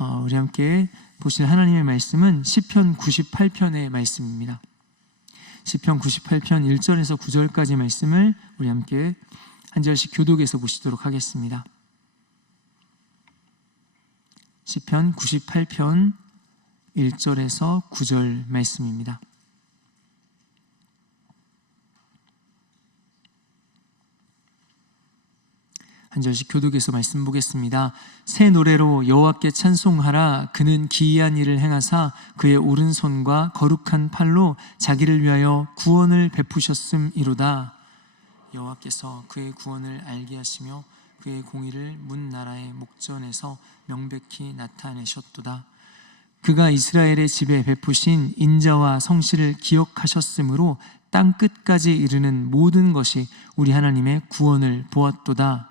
우리 함께 보실 하나님의 말씀은 시편 98편의 말씀입니다. 시편 98편 1절에서 9절까지 말씀을 우리 함께 한 절씩 교독해서 보시도록 하겠습니다. 시편 98편 1절에서 9절 말씀입니다. 한 절씩 교독해서 말씀 보겠습니다. 새 노래로 여호와께 찬송하라. 그는 기이한 일을 행하사 그의 오른손과 거룩한 팔로 자기를 위하여 구원을 베푸셨음이로다. 여호와께서 그의 구원을 알게 하시며 그의 공의를 문 나라의 목전에서 명백히 나타내셨도다. 그가 이스라엘의 집에 베푸신 인자와 성실을 기억하셨으므로 땅 끝까지 이르는 모든 것이 우리 하나님의 구원을 보았도다.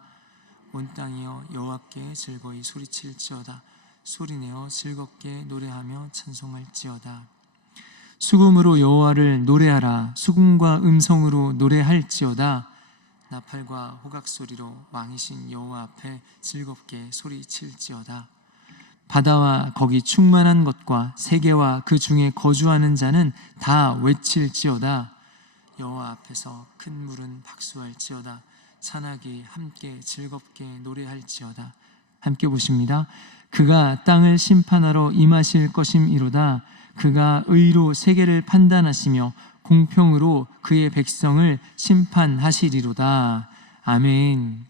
온 땅이여 여호와께 즐거이 소리칠지어다. 소리내어 즐겁게 노래하며 찬송할지어다. 수금으로 여호와를 노래하라. 수금과 음성으로 노래할지어다. 나팔과 호각 소리로 왕이신 여호와 앞에 즐겁게 소리칠지어다. 바다와 거기 충만한 것과 세계와 그 중에 거주하는 자는 다 외칠지어다. 여호와 앞에서 큰 물은 박수할지어다. 산악이 함께 즐겁게 노래할지어다. 함께 보십니다. 그가 땅을 심판하러 임하실 것임이로다. 그가 의로 세계를 판단하시며 공평으로 그의 백성을 심판하시리로다. 아멘.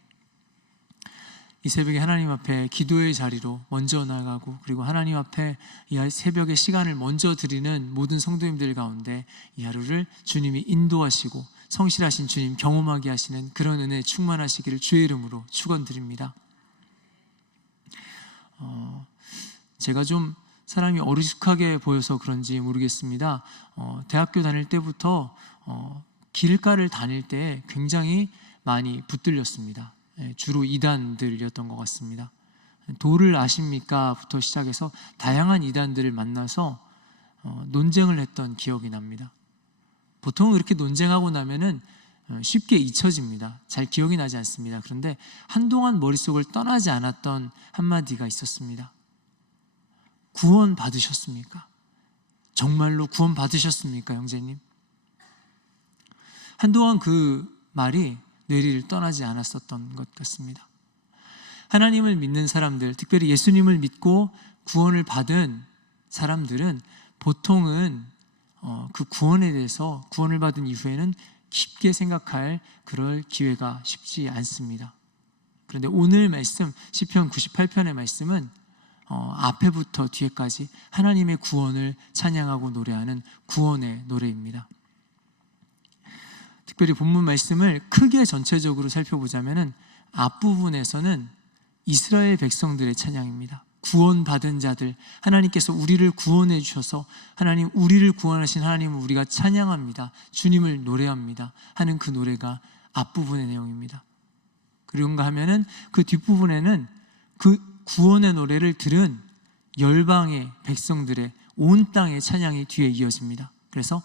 이 새벽에 하나님 앞에 기도의 자리로 먼저 나가고, 그리고 하나님 앞에 이 새벽의 시간을 먼저 드리는 모든 성도님들 가운데 이 하루를 주님이 인도하시고 성실하신 주님 경험하게 하시는 그런 은혜에 충만하시기를 주의 이름으로 축원드립니다. 제가 좀 사람이 어리숙하게 보여서 그런지 모르겠습니다. 대학교 다닐 때부터 길가를 다닐 때 굉장히 많이 붙들렸습니다. 주로 이단들이었던 것 같습니다. 도를 아십니까? 부터 시작해서 다양한 이단들을 만나서 논쟁을 했던 기억이 납니다. 보통 이렇게 논쟁하고 나면은 쉽게 잊혀집니다. 잘 기억이 나지 않습니다. 그런데 한동안 머릿속을 떠나지 않았던 한마디가 있었습니다. 구원 받으셨습니까? 정말로 구원 받으셨습니까, 형제님? 한동안 그 말이 뇌리를 떠나지 않았었던 것 같습니다. 하나님을 믿는 사람들, 특별히 예수님을 믿고 구원을 받은 사람들은 보통은 그 구원에 대해서, 구원을 받은 이후에는 깊게 생각할 그럴 기회가 쉽지 않습니다. 그런데 오늘 말씀, 시편 98편의 말씀은 앞에부터 뒤에까지 하나님의 구원을 찬양하고 노래하는 구원의 노래입니다. 특별히 본문 말씀을 크게 전체적으로 살펴보자면 앞부분에서는 이스라엘 백성들의 찬양입니다. 구원받은 자들, 하나님께서 우리를 구원해 주셔서 하나님, 우리를 구원하신 하나님을 우리가 찬양합니다, 주님을 노래합니다 하는 그 노래가 앞부분의 내용입니다. 그런가 하면은 그 뒷부분에는 그 구원의 노래를 들은 열방의 백성들의 온 땅의 찬양이 뒤에 이어집니다. 그래서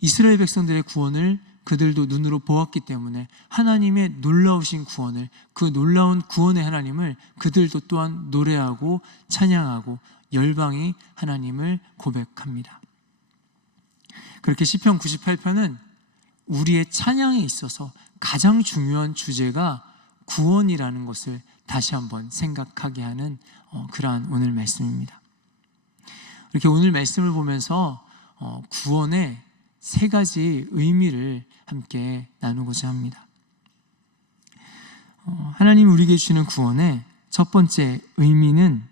이스라엘 백성들의 구원을 그들도 눈으로 보았기 때문에 하나님의 놀라우신 구원을, 그 놀라운 구원의 하나님을 그들도 또한 노래하고 찬양하고 열방이 하나님을 고백합니다. 그렇게 시편 98편은 우리의 찬양에 있어서 가장 중요한 주제가 구원이라는 것을 다시 한번 생각하게 하는 그러한 오늘 말씀입니다. 이렇게 오늘 말씀을 보면서 구원의 세 가지 의미를 함께 나누고자 합니다. 하나님 우리에게 주시는 구원의 첫 번째 의미는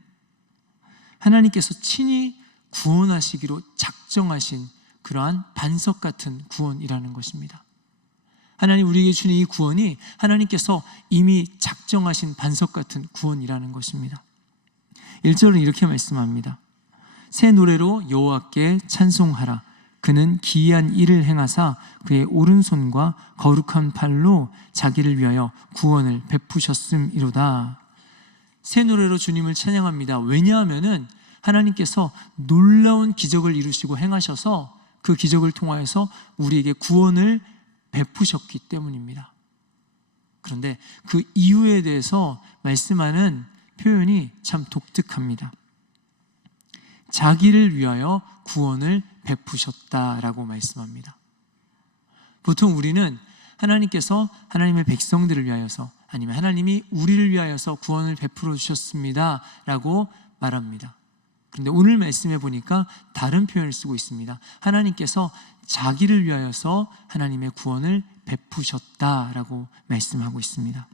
하나님께서 친히 구원하시기로 작정하신 그러한 반석 같은 구원이라는 것입니다. 하나님 우리에게 주는 이 구원이 하나님께서 이미 작정하신 반석 같은 구원이라는 것입니다. 1절은 이렇게 말씀합니다. 새 노래로 여호와께 찬송하라. 그는 기이한 일을 행하사 그의 오른손과 거룩한 팔로 자기를 위하여 구원을 베푸셨음이로다. 새 노래로 주님을 찬양합니다. 왜냐하면은 하나님께서 놀라운 기적을 이루시고 행하셔서 그 기적을 통하여서 우리에게 구원을 베푸셨기 때문입니다. 그런데 그 이유에 대해서 말씀하는 표현이 참 독특합니다. 자기를 위하여 구원을 베푸셨다라고 말씀합니다. 보통 우리는 하나님께서 하나님의 백성들을 위하여서 아니면 하나님이 우리를 위하여서 구원을 베풀어 주셨습니다 라고 말합니다. 그런데 오늘 말씀에 보니까 다른 표현을 쓰고 있습니다. 하나님께서 자기를 위하여서 하나님의 구원을 베푸셨다라고 말씀하고 있습니다.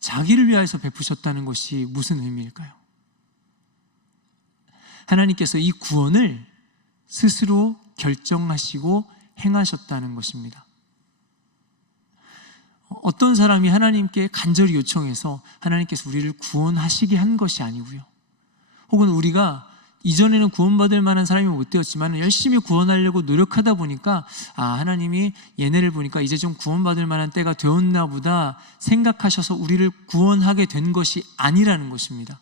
자기를 위하여서 베푸셨다는 것이 무슨 의미일까요? 하나님께서 이 구원을 스스로 결정하시고 행하셨다는 것입니다. 어떤 사람이 하나님께 간절히 요청해서 하나님께서 우리를 구원하시게 한 것이 아니고요. 혹은 우리가 이전에는 구원받을 만한 사람이 못 되었지만 열심히 구원하려고 노력하다 보니까 하나님이 얘네를 보니까 이제 좀 구원받을 만한 때가 되었나 보다 생각하셔서 우리를 구원하게 된 것이 아니라는 것입니다.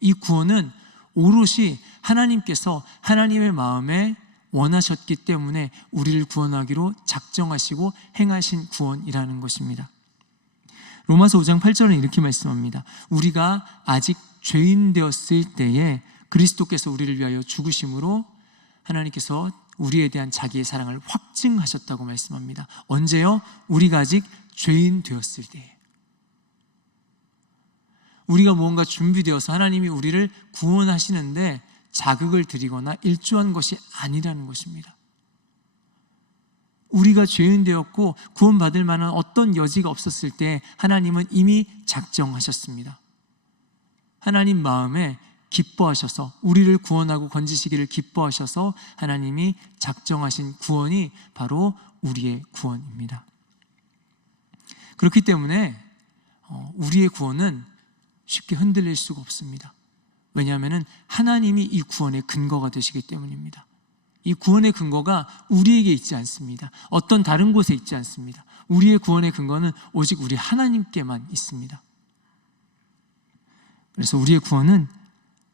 이 구원은 오롯이 하나님께서 하나님의 마음에 원하셨기 때문에 우리를 구원하기로 작정하시고 행하신 구원이라는 것입니다. 로마서 5장 8절은 이렇게 말씀합니다. 우리가 아직 죄인 되었을 때에 그리스도께서 우리를 위하여 죽으심으로 하나님께서 우리에 대한 자기의 사랑을 확증하셨다고 말씀합니다. 언제요? 우리가 아직 죄인 되었을 때에. 우리가 무언가 준비되어서 하나님이 우리를 구원하시는데 자극을 드리거나 일조한 것이 아니라는 것입니다. 우리가 죄인 되었고 구원받을 만한 어떤 여지가 없었을 때 하나님은 이미 작정하셨습니다. 하나님 마음에 기뻐하셔서 우리를 구원하고 건지시기를 기뻐하셔서 하나님이 작정하신 구원이 바로 우리의 구원입니다. 그렇기 때문에 우리의 구원은 쉽게 흔들릴 수가 없습니다. 왜냐하면 하나님이 이 구원의 근거가 되시기 때문입니다. 이 구원의 근거가 우리에게 있지 않습니다. 어떤 다른 곳에 있지 않습니다. 우리의 구원의 근거는 오직 우리 하나님께만 있습니다. 그래서 우리의 구원은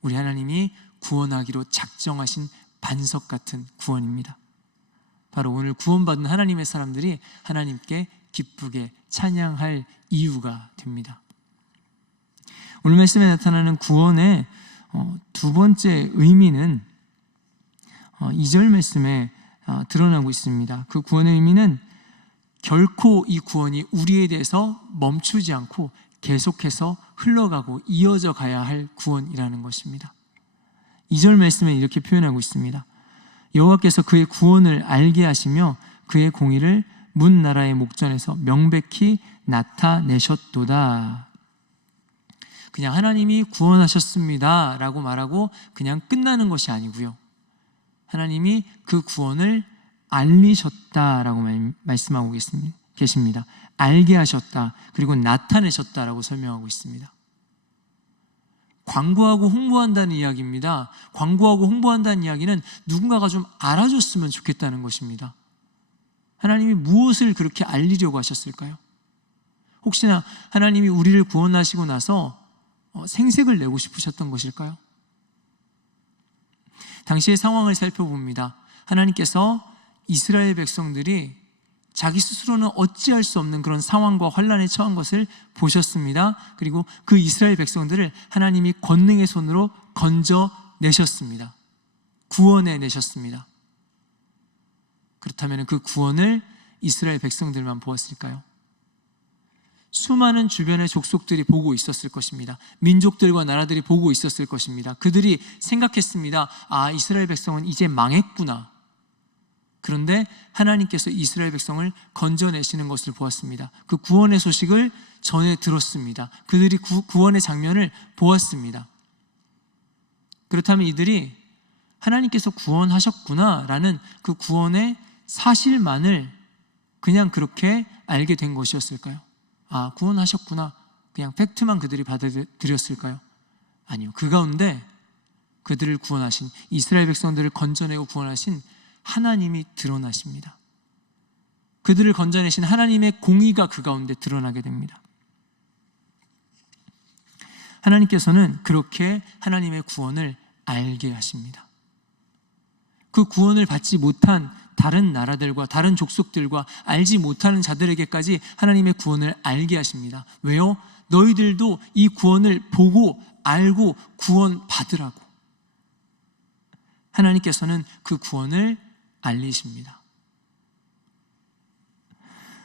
우리 하나님이 구원하기로 작정하신 반석 같은 구원입니다. 바로 오늘 구원받은 하나님의 사람들이 하나님께 기쁘게 찬양할 이유가 됩니다. 오늘 말씀에 나타나는 구원의 두 번째 의미는 2절 말씀에 드러나고 있습니다. 그 구원의 의미는 결코 이 구원이 우리에 대해서 멈추지 않고 계속해서 흘러가고 이어져 가야 할 구원이라는 것입니다. 2절 말씀에 이렇게 표현하고 있습니다. 여호와께서 그의 구원을 알게 하시며 그의 공의를 문 나라의 목전에서 명백히 나타내셨도다. 그냥 하나님이 구원하셨습니다 라고 말하고 그냥 끝나는 것이 아니고요. 하나님이 그 구원을 알리셨다라고 말씀하고 계십니다. 알게 하셨다, 그리고 나타내셨다라고 설명하고 있습니다. 광고하고 홍보한다는 이야기입니다. 광고하고 홍보한다는 이야기는 누군가가 좀 알아줬으면 좋겠다는 것입니다. 하나님이 무엇을 그렇게 알리려고 하셨을까요? 혹시나 하나님이 우리를 구원하시고 나서 생색을 내고 싶으셨던 것일까요? 당시의 상황을 살펴봅니다. 하나님께서 이스라엘 백성들이 자기 스스로는 어찌할 수 없는 그런 상황과 환난에 처한 것을 보셨습니다. 그리고 그 이스라엘 백성들을 하나님이 권능의 손으로 건져내셨습니다. 구원해내셨습니다. 그렇다면 그 구원을 이스라엘 백성들만 보았을까요? 수많은 주변의 족속들이 보고 있었을 것입니다. 민족들과 나라들이 보고 있었을 것입니다. 그들이 생각했습니다. 이스라엘 백성은 이제 망했구나. 그런데 하나님께서 이스라엘 백성을 건져내시는 것을 보았습니다. 그 구원의 소식을 전해 들었습니다. 그들이 구원의 장면을 보았습니다. 그렇다면 이들이 하나님께서 구원하셨구나 라는 그 구원의 사실만을 그냥 그렇게 알게 된 것이었을까요? 구원하셨구나, 그냥 팩트만 그들이 받아들였을까요? 아니요. 그 가운데 그들을 구원하신, 이스라엘 백성들을 건져내고 구원하신 하나님이 드러나십니다. 그들을 건져내신 하나님의 공의가 그 가운데 드러나게 됩니다. 하나님께서는 그렇게 하나님의 구원을 알게 하십니다. 그 구원을 받지 못한 다른 나라들과 다른 족속들과 알지 못하는 자들에게까지 하나님의 구원을 알게 하십니다. 왜요? 너희들도 이 구원을 보고 알고 구원 받으라고. 하나님께서는 그 구원을 알리십니다.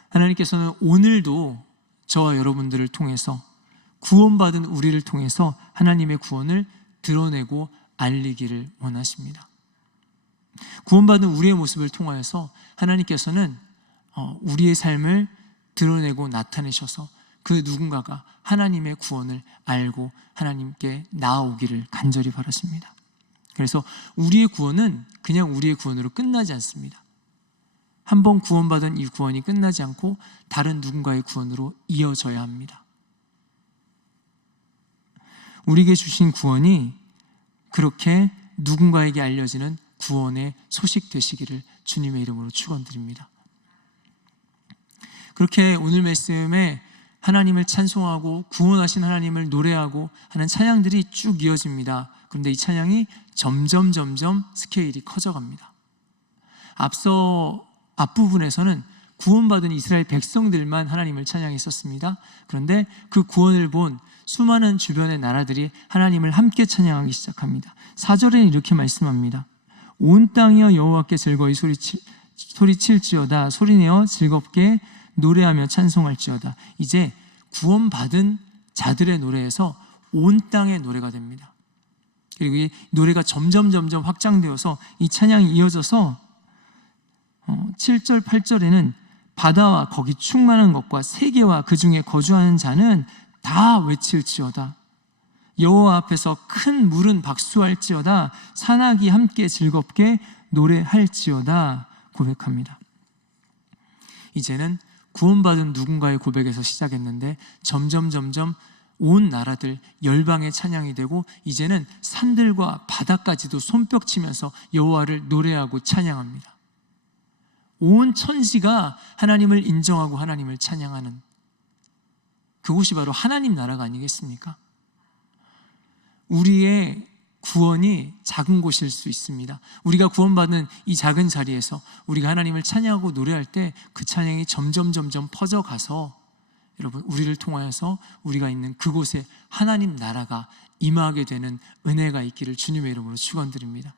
하나님께서는 오늘도 저와 여러분들을 통해서, 구원받은 우리를 통해서 하나님의 구원을 드러내고 알리기를 원하십니다. 구원받은 우리의 모습을 통하여서 하나님께서는 우리의 삶을 드러내고 나타내셔서 그 누군가가 하나님의 구원을 알고 하나님께 나아오기를 간절히 바라십니다. 그래서 우리의 구원은 그냥 우리의 구원으로 끝나지 않습니다. 한 번 구원받은 이 구원이 끝나지 않고 다른 누군가의 구원으로 이어져야 합니다. 우리에게 주신 구원이 그렇게 누군가에게 알려지는 구원의 소식 되시기를 주님의 이름으로 축원드립니다. 그렇게 오늘 말씀에 하나님을 찬송하고 구원하신 하나님을 노래하고 하는 찬양들이 쭉 이어집니다. 그런데 이 찬양이 점점 스케일이 커져갑니다. 앞서 앞부분에서는 구원받은 이스라엘 백성들만 하나님을 찬양했었습니다. 그런데 그 구원을 본 수많은 주변의 나라들이 하나님을 함께 찬양하기 시작합니다. 4절에는 이렇게 말씀합니다. 온 땅이여 여호와께 즐거이 소리칠지어다. 소리내어 즐겁게 노래하며 찬송할지어다. 이제 구원받은 자들의 노래에서 온 땅의 노래가 됩니다. 그리고 이 노래가 점점 확장되어서 이 찬양이 이어져서 7절 8절에는 바다와 거기 충만한 것과 세계와 그 중에 거주하는 자는 다 외칠지어다. 여호와 앞에서 큰 물은 박수할지어다. 산악이 함께 즐겁게 노래할지어다 고백합니다. 이제는 구원받은 누군가의 고백에서 시작했는데 점점 온 나라들 열방의 찬양이 되고 이제는 산들과 바다까지도 손뼉치면서 여호와를 노래하고 찬양합니다. 온 천지가 하나님을 인정하고 하나님을 찬양하는 그곳이 바로 하나님 나라가 아니겠습니까? 우리의 구원이 작은 곳일 수 있습니다. 우리가 구원받는 이 작은 자리에서 우리가 하나님을 찬양하고 노래할 때 그 찬양이 점점 퍼져가서 여러분 우리를 통하여서 우리가 있는 그곳에 하나님 나라가 임하게 되는 은혜가 있기를 주님의 이름으로 축원드립니다.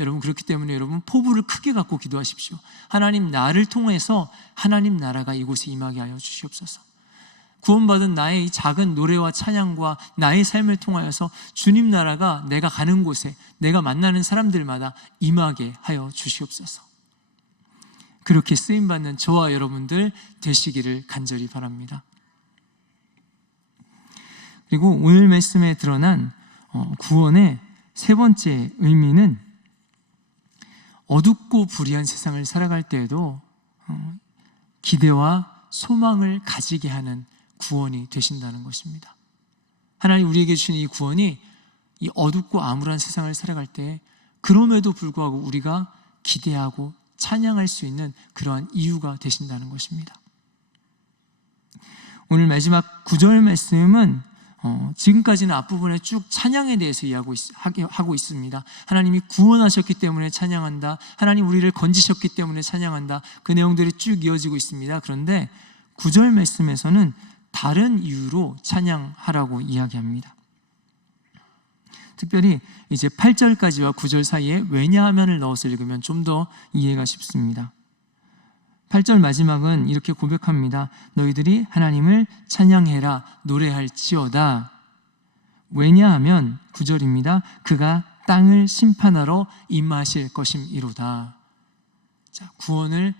여러분 그렇기 때문에 여러분 포부를 크게 갖고 기도하십시오. 하나님 나를 통해서 하나님 나라가 이곳에 임하게 하여 주시옵소서. 구원받은 나의 이 작은 노래와 찬양과 나의 삶을 통하여서 주님 나라가 내가 가는 곳에 내가 만나는 사람들마다 임하게 하여 주시옵소서. 그렇게 쓰임받는 저와 여러분들 되시기를 간절히 바랍니다. 그리고 오늘 말씀에 드러난 구원의 세 번째 의미는 어둡고 불의한 세상을 살아갈 때에도 기대와 소망을 가지게 하는 구원이 되신다는 것입니다. 하나님 우리에게 주신 이 구원이 이 어둡고 암울한 세상을 살아갈 때 그럼에도 불구하고 우리가 기대하고 찬양할 수 있는 그러한 이유가 되신다는 것입니다. 오늘 마지막 9절 말씀은 지금까지는 앞부분에 쭉 찬양에 대해서 하고 있습니다. 하나님이 구원하셨기 때문에 찬양한다. 하나님 우리를 건지셨기 때문에 찬양한다. 그 내용들이 쭉 이어지고 있습니다. 그런데 9절 말씀에서는 다른 이유로 찬양하라고 이야기합니다. 특별히 이제 8절까지와 9절 사이에 왜냐하면을 넣어서 읽으면 좀 더 이해가 쉽습니다. 8절 마지막은 이렇게 고백합니다. 너희들이 하나님을 찬양해라 노래할지어다. 왜냐하면 9절입니다. 그가 땅을 심판하러 임하실 것임이로다. 자, 구원을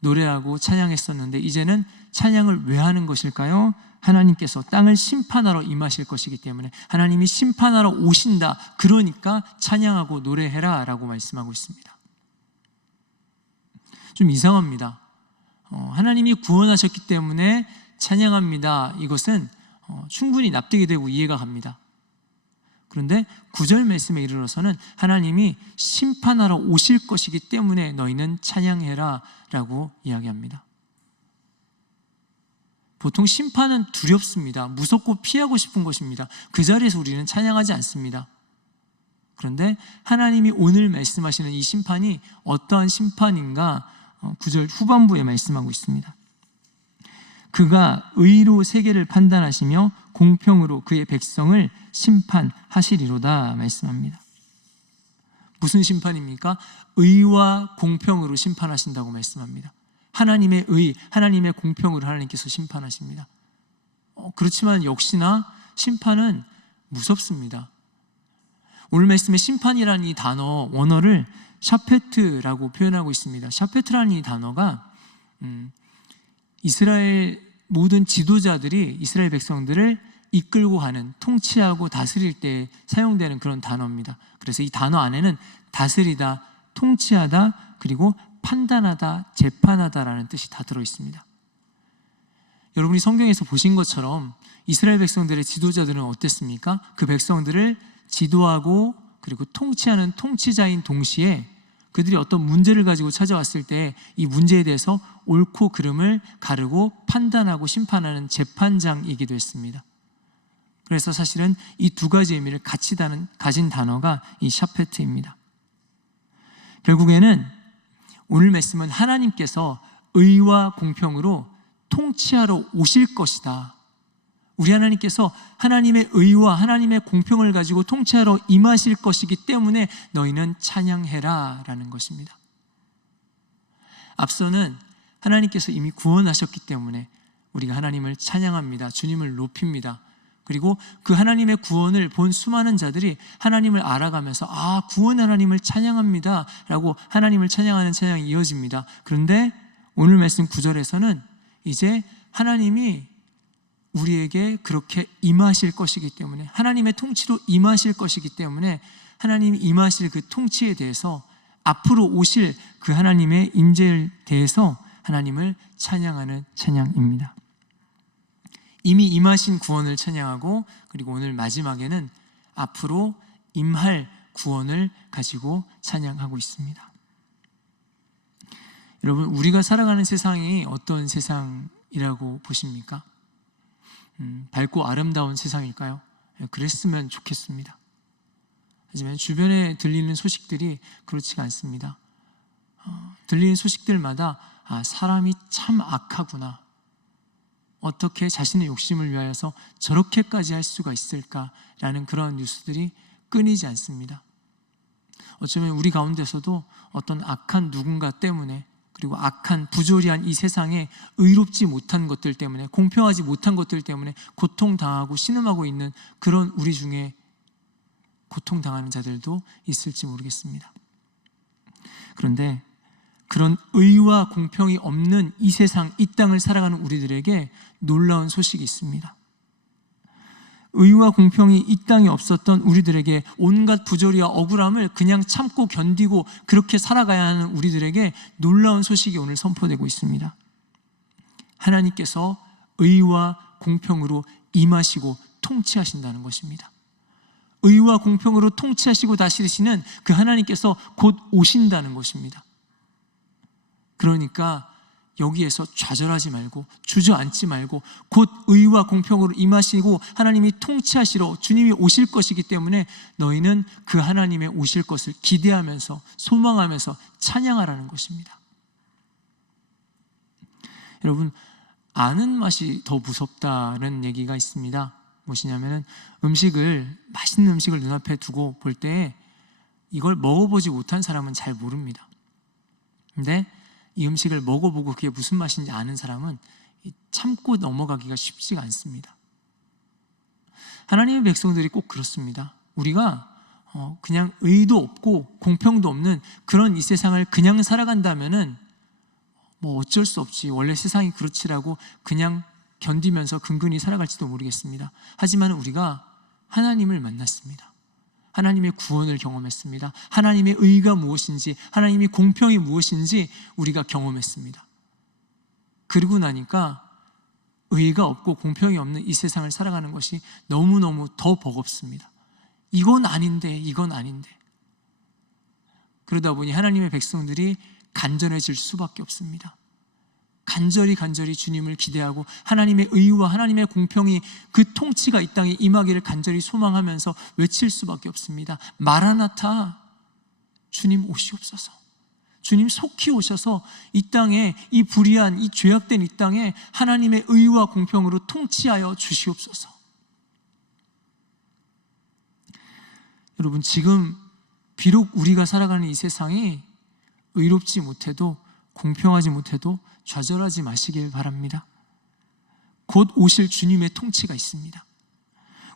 노래하고 찬양했었는데 이제는 찬양을 왜 하는 것일까요? 하나님께서 땅을 심판하러 임하실 것이기 때문에 하나님이 심판하러 오신다. 그러니까 찬양하고 노래해라 라고 말씀하고 있습니다. 좀 이상합니다. 하나님이 구원하셨기 때문에 찬양합니다. 이것은 충분히 납득이 되고 이해가 갑니다. 그런데 9절 말씀에 이르러서는 하나님이 심판하러 오실 것이기 때문에 너희는 찬양해라 라고 이야기합니다. 보통 심판은 두렵습니다. 무섭고 피하고 싶은 것입니다. 그 자리에서 우리는 찬양하지 않습니다. 그런데 하나님이 오늘 말씀하시는 이 심판이 어떠한 심판인가 9절 후반부에 말씀하고 있습니다. 그가 의로 세계를 판단하시며 공평으로 그의 백성을 심판하시리로다 말씀합니다. 무슨 심판입니까? 의와 공평으로 심판하신다고 말씀합니다. 하나님의 의, 하나님의 공평으로 하나님께서 심판하십니다. 그렇지만 역시나 심판은 무섭습니다. 오늘 말씀의 심판이라는 이 단어 원어를 샤페트라고 표현하고 있습니다. 샤페트라는 이 단어가 이스라엘 모든 지도자들이 이스라엘 백성들을 이끌고 가는, 통치하고 다스릴 때 사용되는 그런 단어입니다. 그래서 이 단어 안에는 다스리다, 통치하다, 그리고 판단하다, 재판하다라는 뜻이 다 들어있습니다. 여러분이 성경에서 보신 것처럼 이스라엘 백성들의 지도자들은 어땠습니까? 그 백성들을 지도하고 그리고 통치하는 통치자인 동시에 그들이 어떤 문제를 가지고 찾아왔을 때 이 문제에 대해서 옳고 그름을 가르고 판단하고 심판하는 재판장이기도 했습니다. 그래서 사실은 이 두 가지 의미를 같이 가진 단어가 이 샤페트입니다. 결국에는 오늘 말씀은 하나님께서 의와 공평으로 통치하러 오실 것이다. 우리 하나님께서 하나님의 의와 하나님의 공평을 가지고 통치하러 임하실 것이기 때문에 너희는 찬양해라 라는 것입니다. 앞서는 하나님께서 이미 구원하셨기 때문에 우리가 하나님을 찬양합니다. 주님을 높입니다. 그리고 그 하나님의 구원을 본 수많은 자들이 하나님을 알아가면서 구원 하나님을 찬양합니다 라고 하나님을 찬양하는 찬양이 이어집니다. 그런데 오늘 말씀 9절에서는 이제 하나님이 우리에게 그렇게 임하실 것이기 때문에, 하나님의 통치로 임하실 것이기 때문에 하나님이 임하실 그 통치에 대해서, 앞으로 오실 그 하나님의 임재에 대해서 하나님을 찬양하는 찬양입니다. 이미 임하신 구원을 찬양하고, 그리고 오늘 마지막에는 앞으로 임할 구원을 가지고 찬양하고 있습니다. 여러분, 우리가 살아가는 세상이 어떤 세상이라고 보십니까? 밝고 아름다운 세상일까요? 그랬으면 좋겠습니다. 하지만 주변에 들리는 소식들이 그렇지가 않습니다. 들리는 소식들마다 사람이 참 악하구나, 어떻게 자신의 욕심을 위하여서 저렇게까지 할 수가 있을까라는 그런 뉴스들이 끊이지 않습니다. 어쩌면 우리 가운데서도 어떤 악한 누군가 때문에, 그리고 악한 부조리한 이 세상에 의롭지 못한 것들 때문에, 공평하지 못한 것들 때문에 고통당하고 신음하고 있는 그런 우리 중에 고통당하는 자들도 있을지 모르겠습니다. 그런데 그런 의와 공평이 없는 이 세상, 이 땅을 살아가는 우리들에게 놀라운 소식이 있습니다. 의와 공평이 이 땅에 없었던 우리들에게, 온갖 부조리와 억울함을 그냥 참고 견디고 그렇게 살아가야 하는 우리들에게 놀라운 소식이 오늘 선포되고 있습니다. 하나님께서 의와 공평으로 임하시고 통치하신다는 것입니다. 의와 공평으로 통치하시고 다스리시는 그 하나님께서 곧 오신다는 것입니다. 그러니까 여기에서 좌절하지 말고 주저앉지 말고 곧 의와 공평으로 임하시고 하나님이 통치하시러 주님이 오실 것이기 때문에 너희는 그 하나님의 오실 것을 기대하면서 소망하면서 찬양하라는 것입니다. 여러분, 아는 맛이 더 무섭다는 얘기가 있습니다. 무엇이냐면 맛있는 음식을 눈앞에 두고 볼 때 이걸 먹어보지 못한 사람은 잘 모릅니다. 근데 이 음식을 먹어보고 그게 무슨 맛인지 아는 사람은 참고 넘어가기가 쉽지가 않습니다. 하나님의 백성들이 꼭 그렇습니다. 우리가 그냥 의도 없고 공평도 없는 그런 이 세상을 그냥 살아간다면은 어쩔 수 없지, 원래 세상이 그렇지라고 그냥 견디면서 근근히 살아갈지도 모르겠습니다. 하지만 우리가 하나님을 만났습니다. 하나님의 구원을 경험했습니다. 하나님의 의가 무엇인지, 하나님의 공평이 무엇인지 우리가 경험했습니다. 그러고 나니까 의가 없고 공평이 없는 이 세상을 살아가는 것이 너무너무 더 버겁습니다. 이건 아닌데. 그러다 보니 하나님의 백성들이 간절해질 수밖에 없습니다. 간절히 주님을 기대하고 하나님의 의와 하나님의 공평이 그 통치가 이 땅에 임하기를 간절히 소망하면서 외칠 수밖에 없습니다. 마라나타, 주님 오시옵소서. 주님 속히 오셔서 이 땅에, 이 불의한, 이 죄악된 이 땅에 하나님의 의와 공평으로 통치하여 주시옵소서. 여러분, 지금 비록 우리가 살아가는 이 세상이 의롭지 못해도, 공평하지 못해도 좌절하지 마시길 바랍니다. 곧 오실 주님의 통치가 있습니다.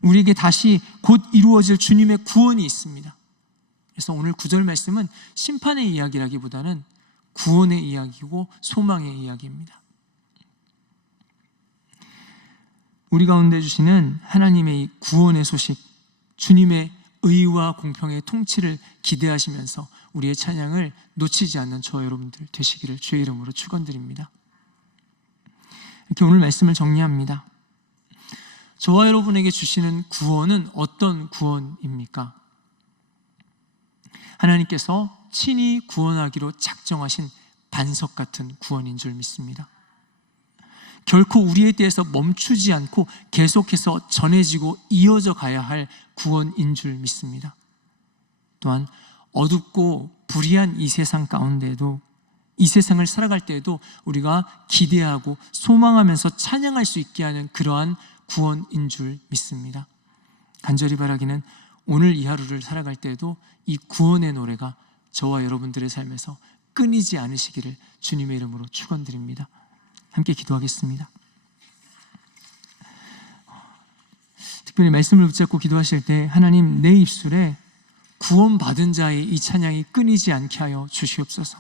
우리에게 다시 곧 이루어질 주님의 구원이 있습니다. 그래서 오늘 9절 말씀은 심판의 이야기라기보다는 구원의 이야기고 소망의 이야기입니다. 우리 가운데 주시는 하나님의 이 구원의 소식, 주님의 의와 공평의 통치를 기대하시면서 우리의 찬양을 놓치지 않는 저와 여러분들 되시기를 주의 이름으로 축원드립니다. 이렇게 오늘 말씀을 정리합니다. 저와 여러분에게 주시는 구원은 어떤 구원입니까? 하나님께서 친히 구원하기로 작정하신 반석 같은 구원인 줄 믿습니다. 결코 우리에 대해서 멈추지 않고 계속해서 전해지고 이어져 가야 할 구원인 줄 믿습니다. 또한 어둡고 불의한 이 세상 가운데에도, 이 세상을 살아갈 때에도 우리가 기대하고 소망하면서 찬양할 수 있게 하는 그러한 구원인 줄 믿습니다. 간절히 바라기는 오늘 이 하루를 살아갈 때에도 이 구원의 노래가 저와 여러분들의 삶에서 끊이지 않으시기를 주님의 이름으로 축원드립니다. 함께 기도하겠습니다. 특별히 말씀을 붙잡고 기도하실 때 하나님, 내 입술에 구원받은 자의 이 찬양이 끊이지 않게 하여 주시옵소서.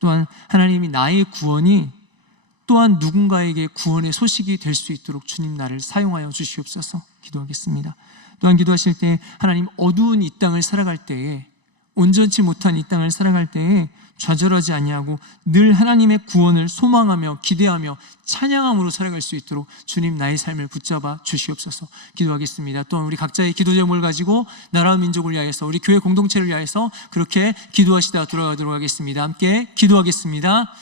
또한 하나님이 나의 구원이 또한 누군가에게 구원의 소식이 될 수 있도록 주님 나를 사용하여 주시옵소서. 기도하겠습니다. 또한 기도하실 때 하나님, 어두운 이 땅을 살아갈 때에, 온전치 못한 이 땅을 살아갈 때에 좌절하지 아니하고 늘 하나님의 구원을 소망하며 기대하며 찬양함으로 살아갈 수 있도록 주님 나의 삶을 붙잡아 주시옵소서. 기도하겠습니다. 또한 우리 각자의 기도 제목을 가지고 나라와 민족을 위하여서, 우리 교회 공동체를 위하여서 그렇게 기도하시다 돌아가도록 하겠습니다. 함께 기도하겠습니다.